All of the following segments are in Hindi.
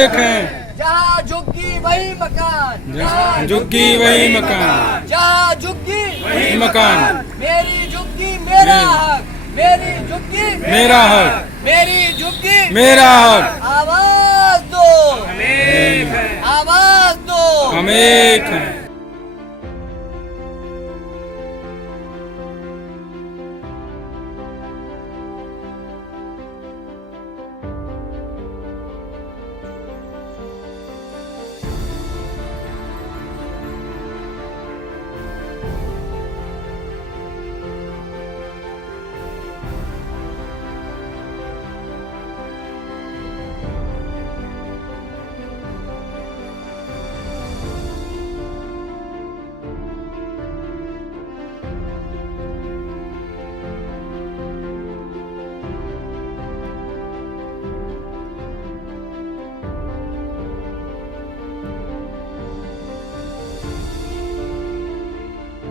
एक हैं। जहाँ झुग्गी वही मकान, जहाँ झुग्गी वही मकान, जहाँ झुग्गी वही मकान। मेरी झुग्गी मेरा हक, मेरी झुग्गी मेरा हक, मेरी झुग्गी मेरा हक। आवाज दो, आवाज दो। हम एक हैं।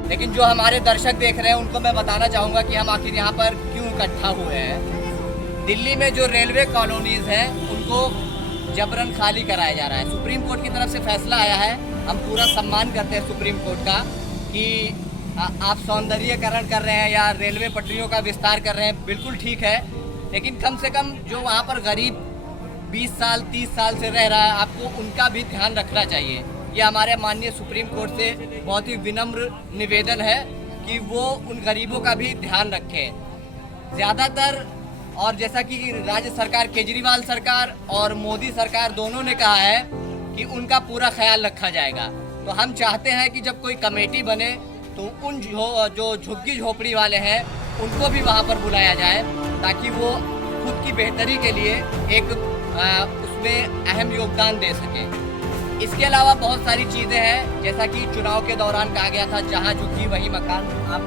लेकिन जो हमारे दर्शक देख रहे हैं उनको मैं बताना चाहूँगा कि हम आखिर यहाँ पर क्यों इकट्ठा हुए हैं। दिल्ली में जो रेलवे कॉलोनीज हैं उनको जबरन खाली कराया जा रहा है। सुप्रीम कोर्ट की तरफ से फैसला आया है, हम पूरा सम्मान करते हैं सुप्रीम कोर्ट का कि आप सौंदर्यीकरण कर रहे हैं या रेलवे पटरियों का विस्तार कर रहे हैं, बिल्कुल ठीक है। लेकिन कम से कम जो वहाँ पर गरीब 20 साल 30 साल से रह रहा है, आपको उनका भी ध्यान रखना चाहिए। ये हमारे माननीय सुप्रीम कोर्ट से बहुत ही विनम्र निवेदन है कि वो उन गरीबों का भी ध्यान रखें। ज़्यादातर और जैसा कि राज्य सरकार, केजरीवाल सरकार और मोदी सरकार दोनों ने कहा है कि उनका पूरा ख्याल रखा जाएगा। तो हम चाहते हैं कि जब कोई कमेटी बने तो उन जो झुग्गी झोपड़ी वाले हैं उनको भी वहाँ पर बुलाया जाए ताकि वो खुद की बेहतरी के लिए एक उसमें अहम योगदान दे सकें। इसके अलावा बहुत सारी चीज़ें हैं, जैसा कि चुनाव के दौरान कहा गया था जहाँ झुग्गी वही मकान। आप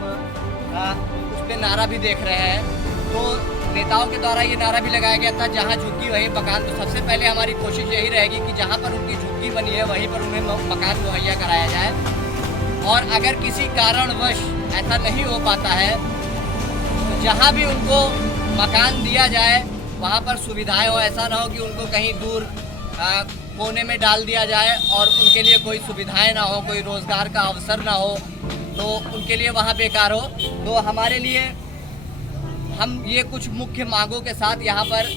उस पर नारा भी देख रहे हैं, तो नेताओं के द्वारा ये नारा भी लगाया गया था जहाँ झुग्गी वही मकान। तो सबसे पहले हमारी कोशिश यही रहेगी कि जहाँ पर उनकी झुग्गी बनी है वहीं पर उन्हें मकान मुहैया कराया जाए। और अगर किसी कारणवश ऐसा नहीं हो पाता है तो जहाँ भी उनको मकान दिया जाए वहाँ पर सुविधाएं हो। ऐसा ना हो कि उनको कहीं दूर कोने में डाल दिया जाए और उनके लिए कोई सुविधाएं ना हो, कोई रोज़गार का अवसर ना हो, तो उनके लिए वहाँ बेकार हो। तो हमारे लिए हम ये कुछ मुख्य मांगों के साथ यहाँ पर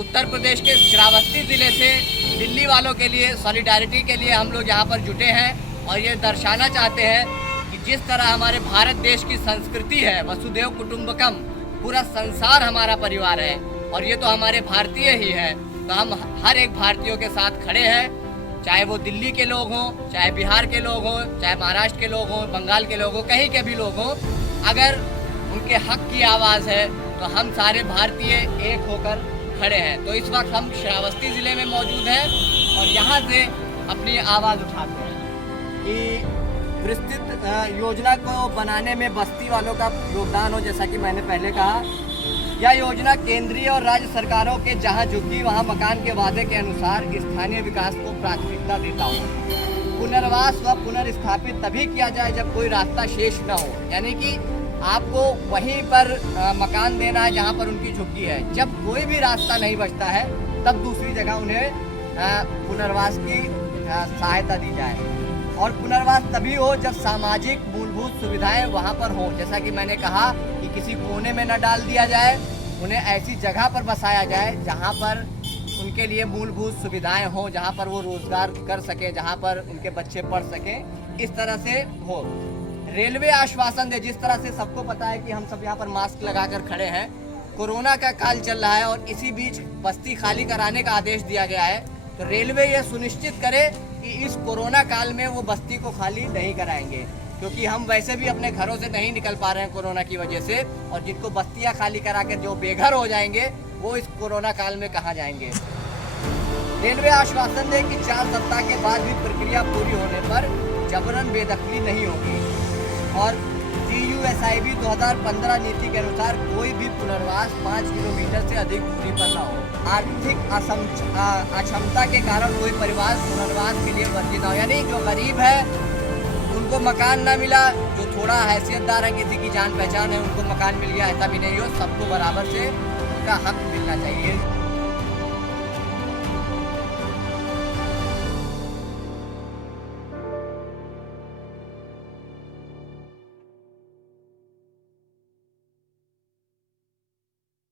उत्तर प्रदेश के श्रावस्ती ज़िले से दिल्ली वालों के लिए सॉलिडारिटी के लिए हम लोग यहाँ पर जुटे हैं और ये दर्शाना चाहते हैं कि जिस तरह हमारे भारत देश की संस्कृति है, वसुधैव कुटुंबकम, पूरा संसार हमारा परिवार है और ये तो हमारे भारतीय ही है। तो हम हर एक भारतीयों के साथ खड़े हैं, चाहे वो दिल्ली के लोग हों, चाहे बिहार के लोग हों, चाहे महाराष्ट्र के लोग हों, बंगाल के लोग हों, कहीं के भी लोग हों। अगर उनके हक की आवाज़ है तो हम सारे भारतीय एक होकर खड़े हैं। तो इस वक्त हम श्रावस्ती ज़िले में मौजूद हैं और यहाँ से अपनी आवाज़ उठाते हैं कि विस्तृत योजना को बनाने में बस्ती वालों का योगदान हो। जैसा कि मैंने पहले कहा, यह योजना केंद्रीय और राज्य सरकारों के जहां झुग्गी वहां मकान के वादे के अनुसार स्थानीय विकास को प्राथमिकता देता हो। पुनर्वास व पुनर्स्थापित तभी किया जाए जब कोई रास्ता शेष न हो, यानी कि आपको वहीं पर मकान देना है जहां पर उनकी झुग्गी है। जब कोई भी रास्ता नहीं बचता है तब दूसरी जगह उन्हें पुनर्वास की सहायता दी जाए। और पुनर्वास तभी हो जब सामाजिक मूलभूत सुविधाएं वहां पर हो। जैसा कि मैंने कहा कि किसी कोने में न डाल दिया जाए, उन्हें ऐसी जगह पर बसाया जाए जहां पर उनके लिए मूलभूत सुविधाएं हों, जहां पर वो रोजगार कर सके, जहां पर उनके बच्चे पढ़ सकें, इस तरह से हो। रेलवे आश्वासन दे, जिस तरह से सबको पता है कि हम सब यहाँ पर मास्क लगाकर खड़े हैं, कोरोना का काल चल रहा है और इसी बीच बस्ती खाली कराने का आदेश दिया गया है। तो रेलवे ये सुनिश्चित करे कि इस कोरोना काल में वो बस्ती को खाली नहीं कराएंगे, क्योंकि हम वैसे भी अपने घरों से नहीं निकल पा रहे हैं कोरोना की वजह से, और जिनको बस्तियां खाली करा के जो बेघर हो जाएंगे वो इस कोरोना काल में कहाँ जाएंगे। रेलवे आश्वासन दे कि 4 सप्ताह के बाद भी प्रक्रिया पूरी होने पर जबरन बेदखली नहीं होगी और DUSIB 2015 नीति के अनुसार कोई भी पुनर्वास 5 किलोमीटर से अधिक दूरी पर न हो। आर्थिक अक्षमता के कारण कोई परिवार पुनर्वास के लिए वर्जित हो, यानी जो गरीब है उनको मकान ना मिला, जो थोड़ा हैसियतदार है, किसी की जान पहचान है, उनको मकान मिल गया, ऐसा भी नहीं हो। सबको बराबर से उनका हक मिलना चाहिए।